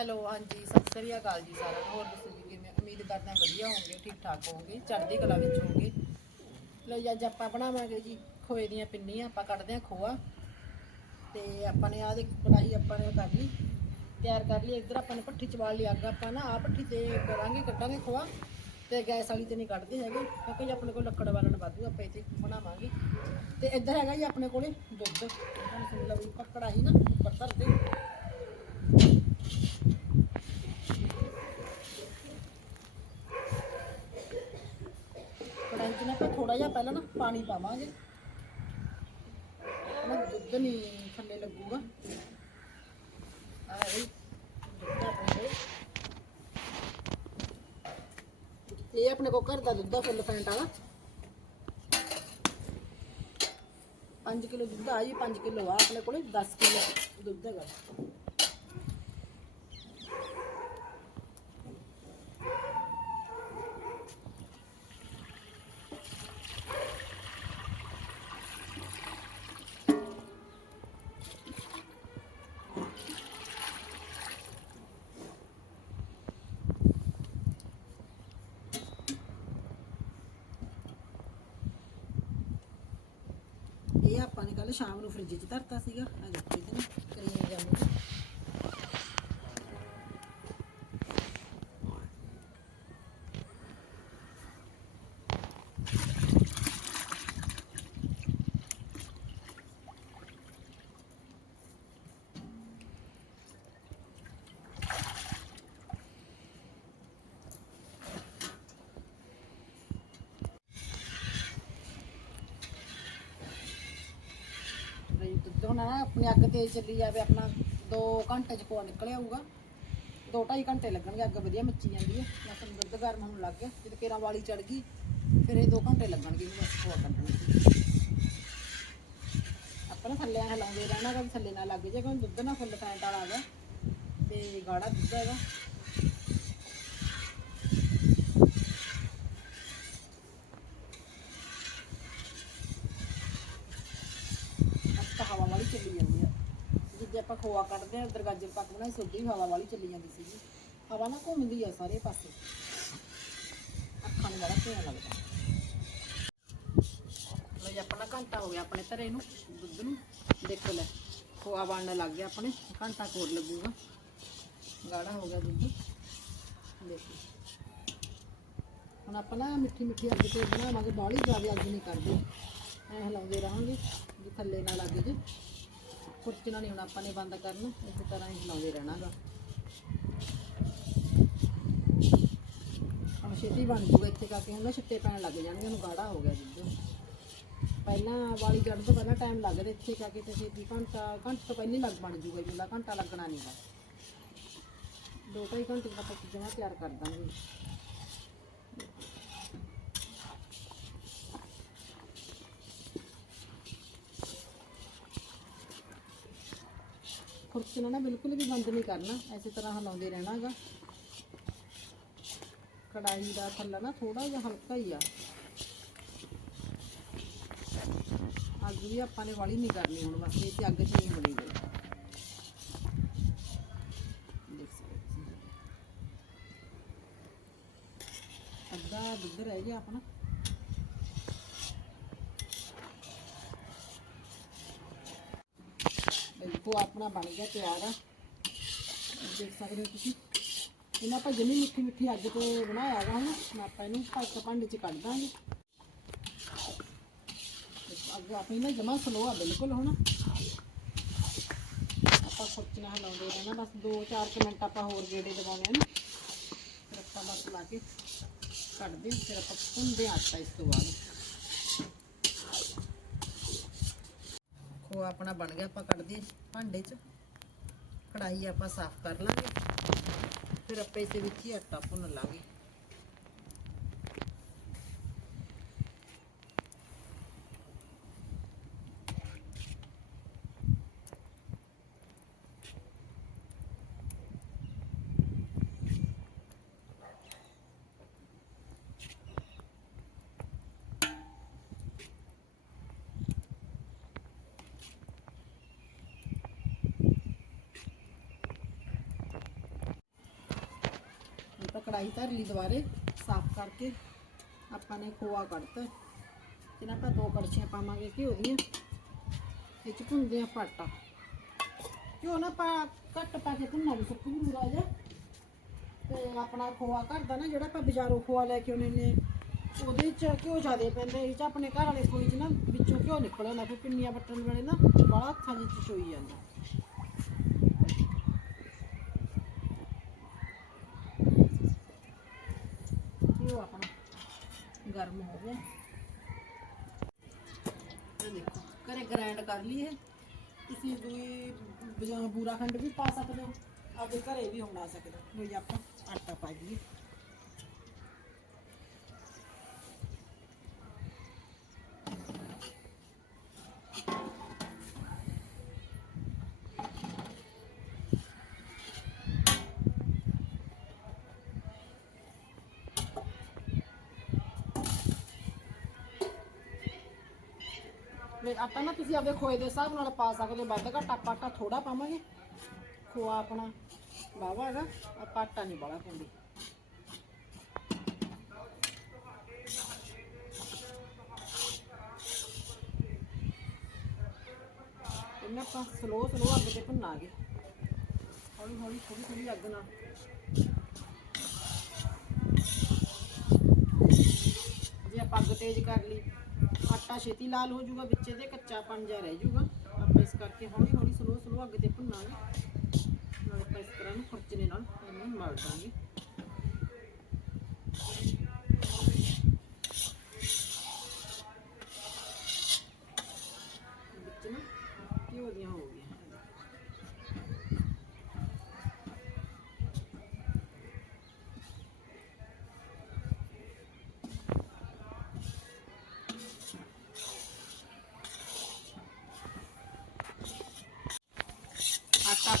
Hello ਹਾਂਜੀ, ਸਤਿ ਸ੍ਰੀ ਅਕਾਲ ਜੀ ਸਾਰਿਆਂ ਨੂੰ। ਹੋਰ ਦੱਸੋ ਜੀ ਕਿਵੇਂ? ਉਮੀਦ ਕਰਦਾ ਵਧੀਆ ਹੋਵੋਗੇ ਠੀਕ ਠਾਕ ਹੋਵੋਗੇ, ਚੜ੍ਹਦੀ ਕਲਾ ਵਿੱਚ ਹੋਵੋਗੇ। ਲੋ ਜੀ, ਅੱਜ ਆਪਾਂ ਬਣਾਵਾਂਗੇ ਜੀ ਖੋਏ ਦੀਆਂ ਪਿੰਨੀਆਂ। ਆਪਾਂ ਕੱਢਦੇ ਹਾਂ ਖੋਆ। ਤੇ ਆਪਾਂ ਨੇ ਆਹ ਦੇ ਕੜਾਹੀ ਆਪਾਂ ਨੇ ਉਹ ਕਰ ਲਈ। ਤਿਆਰ ਕਰ ਲਈ। ਇੱਧਰ ਆਪਾਂ ਨੇ ਭੱਠੀ ਚ ਬਾਲ ਲਈ। ਅੱਗ ਆਪਾਂ ਨਾ ਆਹ ਭੱਠੀ ਤੇ ਕਰਾਂਗੇ, ਕੱਢਾਂਗੇ ਖੋਆ। ਤੇ ਗੈਸ ਵਾਲੀ ਤੇ ਨਹੀਂ ਕੱਢਦੇ ਹੈਗੇ। ਕਿਉਂਕਿ ਜੀ ਆਪਣੇ ਕੋਲ ਲੱਕੜ ਵਾਲਣ ਵਾਧੂ ਆਪਾਂ ਇੱਥੇ ਬਣਾਵਾਂਗੇ। ਤੇ ਇੱਧਰ ਹੈਗਾ ਜੀ ਆਪਣੇ ਕੋਲੇ ਦੁੱਧ। ਤੁਹਾਨੂੰ ਸੁਣ ਲਓ ਕੜਾਹੀ ਨਾ ਉੱਪਰ ਧਰ ਦੇ ਕੜਾਹੀ 'ਚ ਨਾ ਆਪਾਂ ਥੋੜਾ ਜਿਹਾ ਪਹਿਲਾਂ ਨਾ ਪਾਣੀ ਪਾਵਾਂਗੇ। ਨਾ ਦੁੱਧ ਨਹੀਂ ਥੱਲੇ ਲੱਗੂਗਾ। ਆ ਰਹੀ ਦੁੱਧ ਆਪਣੇ ਕੋਲ। ਇਹ ਆਪਣੇ ਕੋਲ ਘਰ ਦਾ ਦੁੱਧ ਆ ਫੁੱਲ ਫੈਂਟ ਵਾਲਾ। 5 ਕਿਲੋ ਦੁੱਧ ਆ ਜੀ 5 ਕਿਲੋ ਆ, ਆਪਣੇ ਕੋਲੇ 10 ਕਿਲੋ ਦੁੱਧ ਹੈਗਾ ਇਹ ਆਪਾਂ ਨੇ ਕੱਲ ਸ਼ਾਮ ਨੂੰ ਫ੍ਰਿਜ 'ਚ ਧਰਤਾ ਸੀਗਾ ਆ ਦੇਖੋ ਇਹਦੇ ਨਾ ਕਰੀਮ ਜਾਮੂ ਨਾ, ਆਪਣੀ ਅੱਗ ਤੇਜ਼ ਚੱਲੀ ਜਾਵੇ, ਆਪਣਾ 2 ਘੰਟੇ ਚ ਕੋਆ ਨਿਕਲ ਆਊਗਾ 2.5 ਘੰਟੇ ਲੱਗਣਗੇ, ਅੱਗ ਵਧੀਆ ਮੱਚੀ ਜਾਂਦੀ ਹੈ। ਮਸਲ ਦੁੱਧ ਗਰਮ ਹੋਣ ਲੱਗ ਗਿਆ, ਜਦ ਕੇਰਾਂ ਵਾਲੀ ਚੜ ਗਈ, ਫਿਰ ਇਹ 2 ਘੰਟੇ ਲੱਗਣਗੇ ਇਹਨੂੰ ਬਸ ਕੋਆ ਕੱਢਣ ਆਪਾਂ ਥੱਲੇ ਹਿਲਾਉਂਦੇ ਰਹਿਣਾ ਗਾ ਥੱਲੇ ਨਾ ਲੱਗ ਜੇ ਕਿਉਂਕਿ ਦੁੱਧ ਨਾ ਫੁੱਲ ਫੈਂਟ ਵਾਲਾ ਹੈਗਾ, ਤੇ ਗਾੜਾ ਦੁੱਧ ਹੈਗਾ ਅੱਜ ਤਾਂ ਹਵਾ ਵਾਲੀ ਚੱਲੀ ਜਾਂਦੀ ਆ ਜਿੱਦੇ ਆਪਾਂ ਖੋਆ ਕੱਢਦੇ ਆ ਉਧਰ ਗਾਜਰ ਪੱਕ ਬਣਾਈ ਸੋਡੀ ਹਵਾ ਵਾਲੀ ਚੱਲੀ ਜਾਂਦੀ ਸੀਗੀ। ਹਵਾ ਨਾ ਘੁੰਮਦੀ ਆ ਸਾਰੇ ਪਾਸੇ। ਅੱਖਾਂ ਨੂੰ ਬੜਾ ਧਿਆਨ ਲੱਗਦਾ। ਲੋ ਆਪਣਾ ਘੰਟਾ ਹੋ ਗਿਆ ਆਪਣੇ ਧਰੇ ਨੂੰ, ਦੁੱਧ ਨੂੰ। ਦੇਖੋ ਲੈ, ਖੋਆ ਬਣਨ ਲੱਗ ਗਿਆ ਆਪਣੇ, ਘੰਟਾ ਕੋਰ ਲੱਗੂਗਾ। ਗਾੜਾ ਹੋ ਗਿਆ ਦੁੱਧ। ਦੇਖੋ। ਹੁਣ ਆਪਾਂ ਨਾ ਮਿੱਠੀ ਮਿੱਠੀ ਅੱਗ ਤੇ ਬਣਾਵਾਂਗੇ, ਬਾਹਲੀ ਜ਼ਿਆਦਾ ਅੱਗ ਨਹੀਂ ਕਰਦੇ। ਐ ਹਿਲਾਉਂਦੇ ਰਹਾਂਗੇ ਵੀ ਥੱਲੇ ਨਾ ਲੱਗ ਜੇ। ਖੁਰਚਣਾ ਨਹੀਂ ਹੁਣ ਆਪਾਂ ਨੇ ਬੰਦ ਕਰਨ, ਇਸੇ ਤਰ੍ਹਾਂ ਹੀ ਹਿਲਾਉਂਦੇ ਰਹਿਣਾਗਾ। ਹੁਣ ਛੇਤੀ ਬਣ ਜੂਗਾ ਇੱਥੇ ਕਰਕੇ ਹੁਣ ਨਾ ਛਿੱਟੇ ਪੈਣ ਲੱਗ ਜਾਣਗੇ, ਉਹਨੂੰ ਗਾੜਾ ਹੋ ਗਿਆ ਦੁੱਧ ਪਹਿਲਾਂ ਵਾਲੀ ਜੜ ਤੋਂ ਪਹਿਲਾਂ ਟਾਈਮ ਲੱਗਦਾ ਇੱਥੇ ਕਰਕੇ ਤੇ ਛੇਤੀ ਘੰਟਾ, ਘੰਟੇ ਤੋਂ ਪਹਿਲਾਂ ਲੱਗ ਬਣ ਜੂਗਾ ਜਿੰਨਾ ਘੰਟਾ ਲੱਗਣਾ ਨਹੀਂਗਾ ਦੋ ਢਾਈ ਘੰਟੇ ਦਾ ਆਪਾਂ ਜਮਾ ਤਿਆਰ ਕਰ ਦਾਂਗੇ। ਖੁਰਚਣਾ ਨਾ ਬਿਲਕੁਲ ਵੀ ਬੰਦ ਨਹੀਂ ਕਰਨਾ ਐਸੇ ਤਰ੍ਹਾਂ ਹਿਲਾਉਂਦੇ ਰਹਿਣਾਗਾ ਕੜਾਈ ਦਾ ਥੱਲਾ ਨਾ ਥੋੜਾ ਜਿਹਾ ਹਲਕਾ ਹੀ ਆ ਅੱਗ ਵੀ ਆਪਾਂ ਨੇ ਵਾਲੀ ਨਹੀਂ ਕਰਨੀ ਹੁਣ ਬਸ ਇਹ ਤੇ ਅੱਗ 'ਚ ਨਹੀਂ ਬਣੀ ਗਈ ਦੇਖ ਸਕਦੇ ਹੋ ਤੁਸੀਂ। ਅੱਧਾ ਦੁੱਧ ਰਹਿ ਗਿਆ ਆਪਣਾ ਦੇਖੋ ਆਪਣਾ ਬਣ ਗਿਆ ਤਿਆਰ ਆ ਦੇਖ ਸਕਦੇ ਹੋ ਤੁਸੀਂ ਇਹਨਾਂ ਆਪਾਂ ਜਮੀ ਮਿੱਠੀ ਮਿੱਠੀ ਅੱਗ ਤੇ ਬਣਾਇਆ ਵਾ ਹੁਣ ਹੁਣ ਆਪਾਂ ਇਹਨੂੰ ਇੱਕ ਭਾਂਡੇ 'ਚ ਕੱਢ ਦਾਂਗੇ ਅੱਗ ਆਪਣੀ ਨਾ ਜਮਾ ਸਲੋ ਆ ਬਿਲਕੁਲ ਹੁਣ ਆਪਾਂ ਖੁਰਚਣਾ ਹਿਲਾਉਂਦੇ ਰਹਿਣਾ ਬਸ 2-4 ਮਿੰਟ ਆਪਾਂ ਹੋਰ ਗੇੜੇ ਲਗਾਉਣੇ ਆ ਨਾ ਫਿਰ ਆਪਾਂ ਬਸ ਲਾ ਕੇ ਕੱਢਦੇ ਫਿਰ ਆਪਾਂ ਭੁੰਨਦੇ ਹਾਂ ਆਟਾ ਇਸ ਤੋਂ ਬਾਅਦ ਖੋਆ ਆਪਣਾ ਬਣ ਗਿਆ, ਆਪਾਂ ਕੱਢਦੇ ਹਾਂ ਭਾਂਡੇ 'ਚ। ਕੜਾਈ ਆਪਾਂ ਸਾਫ਼ ਕਰ ਲਾਂਗੇ। ਫਿਰ ਆਪਾਂ ਇਸੇ ਵਿੱਚ ਹੀ ਆਟਾ ਭੁੰਨ ਲਾਂਗੇ। ਕੜਾਈ ਧਰ ਲਈ ਦੁਬਾਰੇ, ਸਾਫ਼ ਕਰਕੇ ਆਪਾਂ ਨੇ ਖੋਆ ਕੱਢਤਾ। ਤੇ ਆਪਾਂ ਦੋ ਕੜਛੀਆਂ ਪਾਵਾਂਗੇ ਘਿਓ ਦੀਆਂ ਇਹ ਚ ਭੁੰਨਦੇ ਆ ਪਾਟਾ ਘਿਓ ਨਾ ਪਾ ਘੱਟ ਪਾ ਕੇ ਭੁੰਨਣਾ ਵੀ ਸੁੱਕੀ ਵੀ ਜਾ। ਤੇ ਆਪਣਾ ਖੋਆ ਘਰ ਦਾ ਨਾ, ਜਿਹੜਾ ਆਪਾਂ ਬਾਜ਼ਾਰੋਂ ਖੋਆ ਲੈ ਕੇ ਆਉਂਦੇ ਨੇ, ਉਹਦੇ ਚ ਘਿਓ ਜ਼ਿਆਦਾ ਪੈਂਦਾ ਇਹ ਚ ਆਪਣੇ ਘਰ ਵਾਲੇ ਖੋਏ ਚ ਨਾ ਵਿੱਚੋਂ ਘਿਓ ਨਿਕਲ ਆਉਂਦਾ ਫਿਰ ਪਿੰਨੀਆਂ ਵੱਟਣ ਵੇਲੇ ਨਾ, ਬੜਾ ਹੱਥਾਂ ਵਿੱਚ ਚੋਈ ਜਾਂਦਾ ਘਿਓ ਆਪਣਾ ਗਰਮ ਹੋ ਗਿਆ ਇਹ ਦੇਖੋ, ਘਰੇ ਗ੍ਰਾਈਂਡ ਕਰ ਲਈਏ। ਤੁਸੀਂ ਦੂਈ ਬੂਰਾ ਖੰਡ ਵੀ ਪਾ ਸਕਦੇ ਹੋ। ਆਪਦੇ ਘਰੇ ਵੀ ਬਣਾ ਸਕਦੇ। ਹੋ ਲੋ ਆਪਾਂ ਆਟਾ ਪਾ ਦਈਏ। ਲੈ ਆਟਾ ਨਾ ਤੁਸੀਂ ਆਪਦੇ ਖੋਏ ਦੇ ਹਿਸਾਬ ਨਾਲ ਪਾ ਸਕਦੇ ਹੋ। ਵੱਧ ਘੱਟ ਆਪਾਂ ਆਟਾ ਥੋੜਾ ਪਾਵਾਂਗੇ। ਖੋਆ ਆਪਣਾ ਬਾਵਾ ਹੈਗਾ, ਆਪਾਂ ਆਟਾ ਨਹੀਂ ਬਾਲਾ ਪਾਉਂਦੇ ਇਹਨਾਂ ਆਪਾਂ ਸਲੋ ਸਲੋ ਅੱਗ ਤੇ ਭੁੰਨਾਂਗੇ। ਹੌਲੀ ਹੌਲੀ ਥੋੜੀ ਥੋੜੀ ਅੱਗ ਨਾਲ। ਅੱਗ ਤੇਜ਼ ਕਰ ਲਈ। ਆਟਾ ਛੇਤੀ ਲਾਲ ਹੋ ਜਾਊਗਾ, ਵਿੱਚ ਇਹਦੇ ਕੱਚਾ ਜਿਹਾ ਰਹਿ ਜਾਊਗਾ। ਆਪਾਂ ਇਸ ਕਰਕੇ ਹੌਲੀ ਹੌਲੀ ਸਲੋ ਸਲੋ ਅੱਗ ਤੇ ਭੁੰਨਾਂਗੇ। ਨਾਲ ਆਪਾਂ ਇਸ ਤਰ੍ਹਾਂ ਨੂੰ ਖੁਰਚਣੇ ਨਾਲ ਇਹਨੂੰ ਮਲ ਦਾਂਗੇ।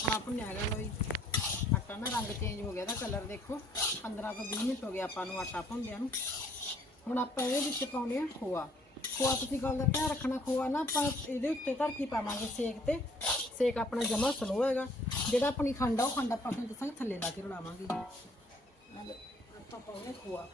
ਆਟਾ ਭੁੰਨਿਆ ਹੈਗਾ ਲੋ ਜੀ। ਆਟਾ ਨਾ ਰੰਗ ਚੇਂਜ ਹੋ ਗਿਆ ਦਾ ਕਲਰ ਦੇਖੋ। 15 ਤੋਂ 20 ਮਿੰਟ ਹੋ ਗਏ ਆਪਾਂ ਨੂੰ ਆਟਾ ਭੁੰਨਦਿਆਂ ਨੂੰ। ਹੁਣ ਆਪਾਂ ਇਹਦੇ ਵਿੱਚ ਪਾਉਣੇ ਆ ਖੋਆ। ਖੋਆ ਤੁਸੀਂ ਗੱਲ ਦਾ ਧਿਆਨ ਰੱਖਣਾ, ਖੋਆ ਨਾ ਆਪਾਂ ਇਹਦੇ ਉੱਤੇ ਧਰ ਕੇ ਪਾਵਾਂਗੇ ਸੇਕ ਤੇ। ਸੇਕ ਆਪਣਾ ਜਮਾ ਸਲੋ ਹੈਗਾ ਜਿਹੜਾ ਆਪਣੀ ਖੰਡ ਆ, ਉਹ ਖੰਡ ਆਪਾਂ ਤੁਹਾਨੂੰ ਦੱਸਾਂਗੇ, ਥੱਲੇ ਲਾ ਕੇ ਰਲਾਵਾਂਗੇ ਨਾਲ ਆਪਾਂ ਪਾਉਣੇ ਖੋਆ।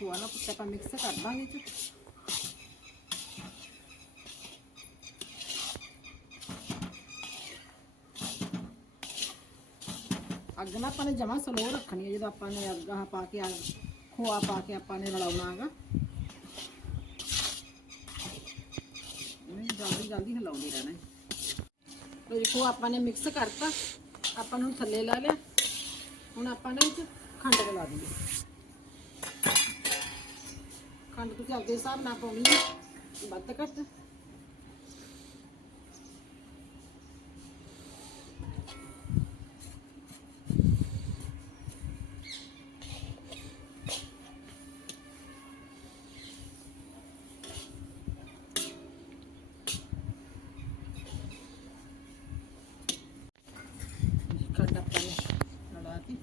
ਖੋਆ ਨਾ ਪੁੱਛ ਆਪਾਂ ਮਿਕਸ ਕਰ ਦਾਂਗੇ ਇਹ ਅੱਗ ਨਾ ਆਪਾਂ ਨੇ ਜਮਾ ਸਲੋ ਰੱਖਣੀ ਹੈ, ਜਦੋਂ ਆਪਾਂ ਨੇ ਅੱਗ ਆਹ ਪਾ ਕੇ ਖੋਆ ਪਾ ਕੇ ਆਪਾਂ ਨੇ ਰਲਾਉਣਾ ਹੈਗਾ। ਨਹੀਂ, ਜਲਦੀ ਜਲਦੀ ਹਿਲਾਉਂਦੇ ਰਹਿਣਾ ਲੋ ਜੀ ਆਪਾਂ ਨੇ ਮਿਕਸ ਕਰਤਾ। ਆਪਾਂ ਨੂੰ ਥੱਲੇ ਲਾ ਲਿਆ। ਹੁਣ ਆਪਾਂ ਨੇ ਇਹ 'ਚ ਖੰਡ ਮਿਲਾ ਦਈਏ। ਖੰਡ ਤੁਸੀਂ ਆਪਦੇ ਹਿਸਾਬ ਨਾਲ ਪਾਉਣੀ ਹੈ। ਵੱਧ ਘੱਟ। ਖੰਡ ਆਪਾਂ ਨੇ ਲੜਾ ਦਿੱਤੀ।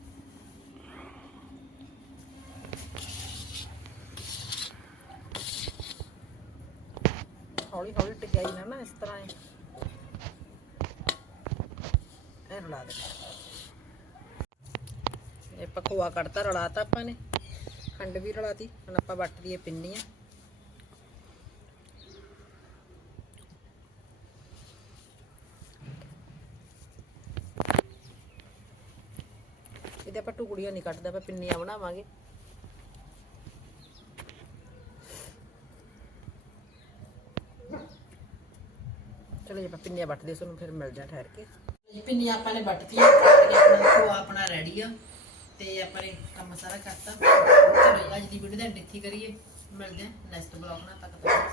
ਹੌਲੀ ਹੌਲੀ ਨਾ ਨਾ ਇਸ ਤਰ੍ਹਾਂ ਇਹ ਰਲਾ ਦੇ ਇਹ ਪਕਵਾ ਕੱਢਤਾ ਰਲਾਤਾ ਆਪਾਂ ਨੇ ਖੰਡ ਵੀ ਰਲਾਤੀ ਹੁਣ ਆਪਾਂ ਵੱਟ ਲਈਏ ਪਿੰਨੀਆਂ ਇਹਦੇ ਆਪਾਂ ਟੁਕੜੀਆਂ ਨਹੀਂ ਕੱਟਦੇ ਆਪਾਂ ਪਿੰਨੀਆਂ ਬਣਾਵਾਂਗੇ ਚਲੋ ਜੀ, ਆਪਾਂ ਪਿੰਨੀਆਂ ਵੱਟਦੇ ਤੁਹਾਨੂੰ ਫਿਰ ਮਿਲ ਜਾ ਠਹਿਰ ਕੇ। ਜੀ, ਪਿੰਨੀਆਂ ਆਪਾਂ ਨੇ ਵੱਟਤੀਆਂ, ਤੇ ਆਪਣਾ ਖੋਆ ਆਪਣਾ ਰੈਡੀ ਆ, ਤੇ ਆਪਾਂ ਨੇ ਕੰਮ ਸਾਰਾ ਕਰਤਾ। ਚਲੋ ਜੀ, ਅੱਜ ਦੀ ਵੀਡੀਓ ਦਾ ਐਂਡ ਇੱਥੇ ਕਰੀਏ। ਮਿਲਦੇ ਹਾਂ ਨੈਕਸਟ ਬਲੌਗ ਨਾਲ, ਤੱਕ ਤੱਕ।